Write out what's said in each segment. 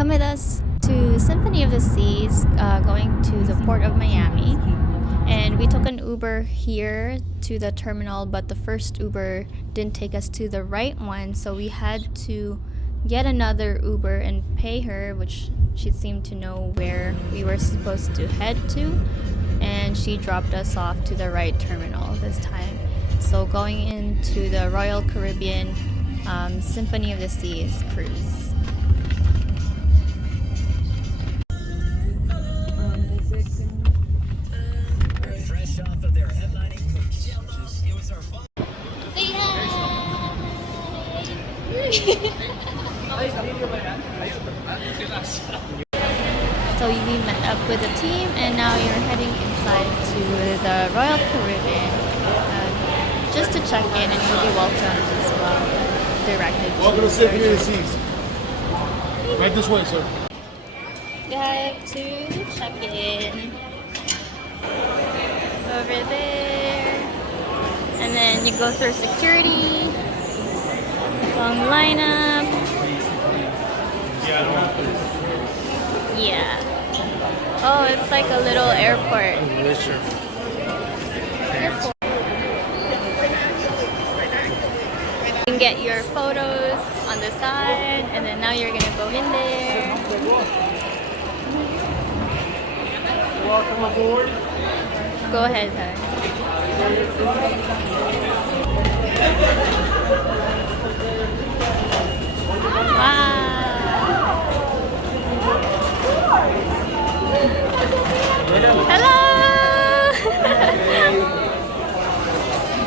Come with us to Symphony of the Seas, going to the port of Miami. And we took an Uber here to the terminal, but the first Uber didn't take us to the right one, so we had to get another Uber and pay her, which she seemed to know where we were supposed to head to, and she dropped us off to the right terminal this time. So going into the Royal Caribbean Symphony of the Seas cruise. Fresh off of their headlining Coachella, it was our fun. So we met up with the team, and now you're heading inside to the Royal Caribbean just to check in, and you'll be welcomed as well, directed. Welcome to Symphony of the Seas. Right this way, sir. Got to check in over there, and then you go through security, long lineup. Yeah. Oh, it's like a little airport. Airport. You can get your photos on the side, and then now you're gonna go in there. Welcome aboard. Go ahead, hon. Wow. Hello.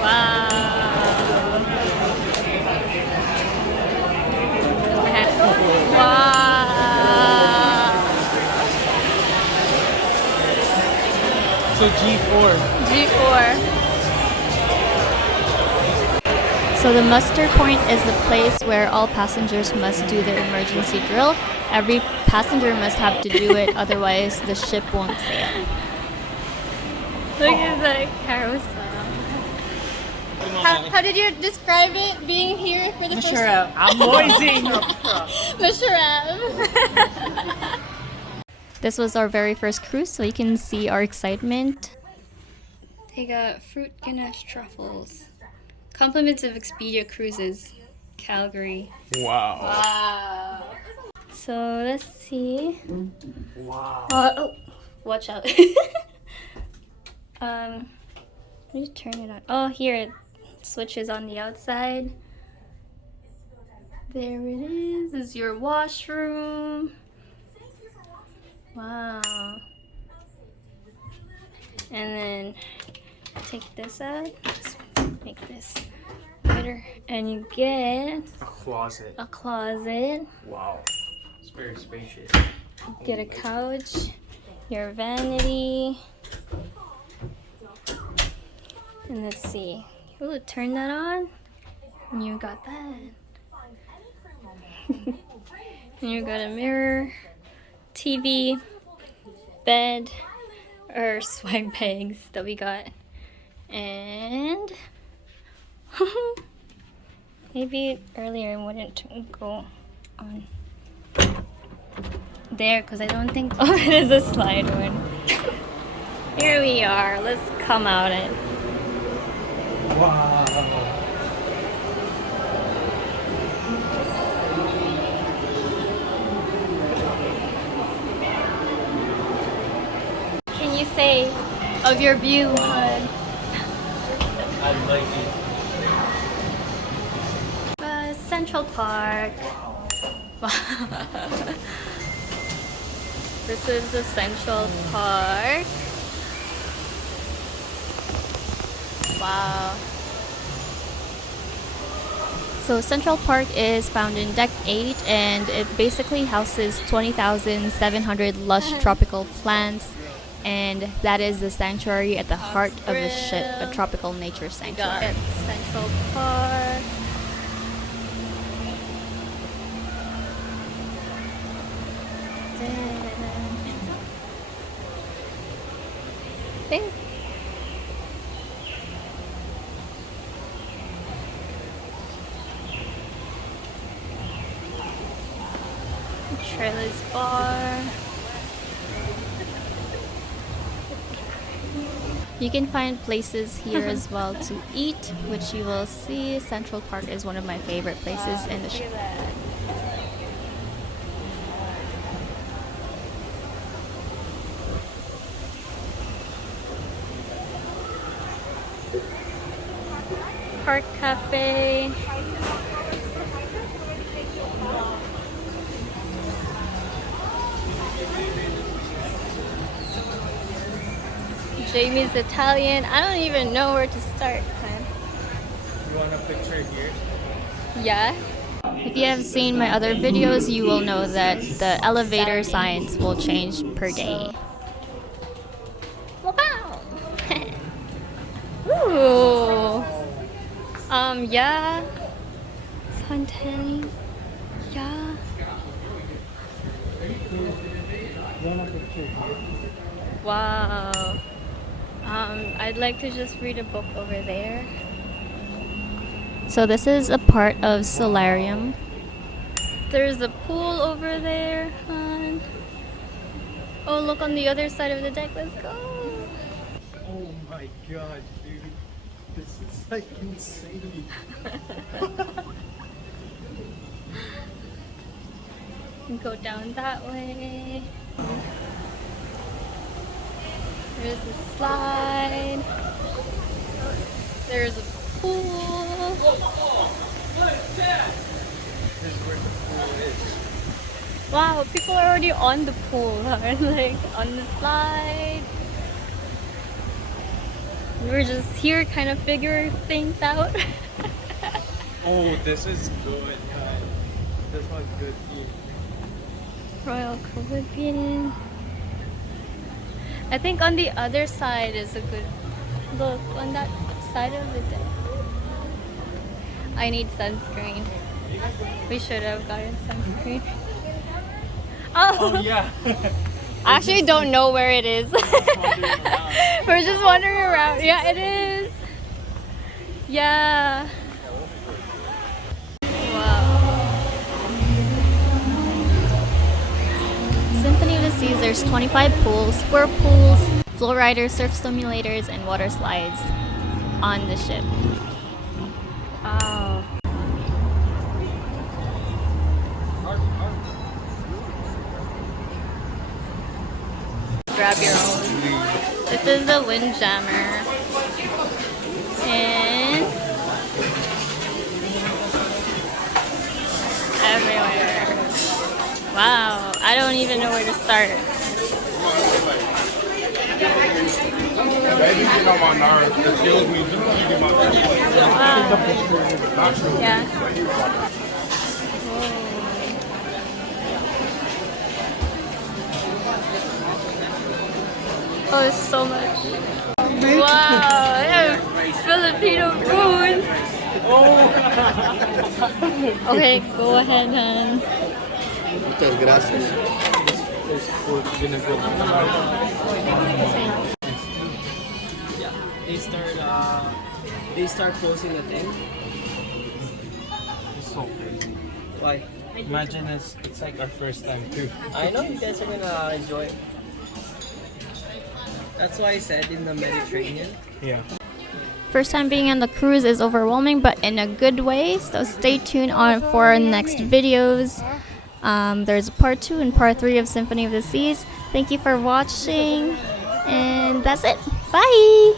Wow. Wow. So G4. G4. So the muster point is the place where all passengers must do their emergency drill. Every passenger must have to do it, otherwise the ship won't sail. Look at the carousel. How did you describe it, being here for the first time? I'm noisy. This was our very first cruise, so you can see our excitement. They got fruit ganache truffles. Compliments of Expedia Cruises, Calgary. Wow. Wow. So let's see. Wow. Oh, watch out. Let me turn it on. Oh, here it switches on the outside. There it is. This is your washroom. Wow. And then take this out. Let's make this better. And you get A closet. a closet. Wow. It's very spacious. Get a couch. Your vanity. And let's see. Will it turn that on? And you got that. And you got a mirror, TV, bed, or swag bags that we got. And maybe earlier it wouldn't go on there because I don't think. Oh, it is a slide one. Here we are. Let's come out it. Wow. Can you say of your view, hon? I like it. Central Park. This is the Central Park. Wow. So Central Park is found in Deck 8, and it basically houses 20,700 lush tropical plants, and that is the sanctuary at the heart of the ship, a tropical nature sanctuary. At Central Park. Thank Trailer's bar. You can find places here as well to eat, which you will see. Central Park is one of my favorite places in the ship. Park Cafe. Jamie's Italian. I don't even know where to start, man. You want a picture here? Yeah. If you have seen my other videos, you will know that the elevator signs will change per day. Wow. Ooh. Yeah. Fontaine. Yeah. Wow. I'd like to just read a book over there. So this is a part of Solarium. There's a pool over there, hon. Oh, look on the other side of the deck. Let's go. Oh my god, dude. This is like insane. Go down that way. There's a slide. There's a pool. This is where the pool is. Wow, people are already on the pool, like on the slide. We're just here kind of figuring things out. Oh, this is good, guys. This one's good here. Royal Caribbean. I think on the other side is a good look. On that side of the deck. I need sunscreen. We should have gotten sunscreen. Oh yeah. I actually don't know where it is. We're just wandering around. Yeah, it is. Yeah. Wow. Symphony of the Seas, there's 25 pools, whirlpools, flow riders, surf simulators, and water slides on the ship. Wow. Grab your own. This is the Windjammer. And everywhere. Wow, I don't even know where to start. Wow. Yeah. Oh, there's so much. Wow, yeah, Filipino food. Okay, go ahead, hon. Muchas gracias. Yeah, they start closing the thing. It's so crazy. Why? Imagine it's like our first time too. I know you guys are gonna enjoy it. That's why I said in the Mediterranean. Yeah. First time being on the cruise is overwhelming, but in a good way. So stay tuned on for our next videos. There's part 2 and part 3 of Symphony of the Seas. Thank you for watching, and that's it. Bye!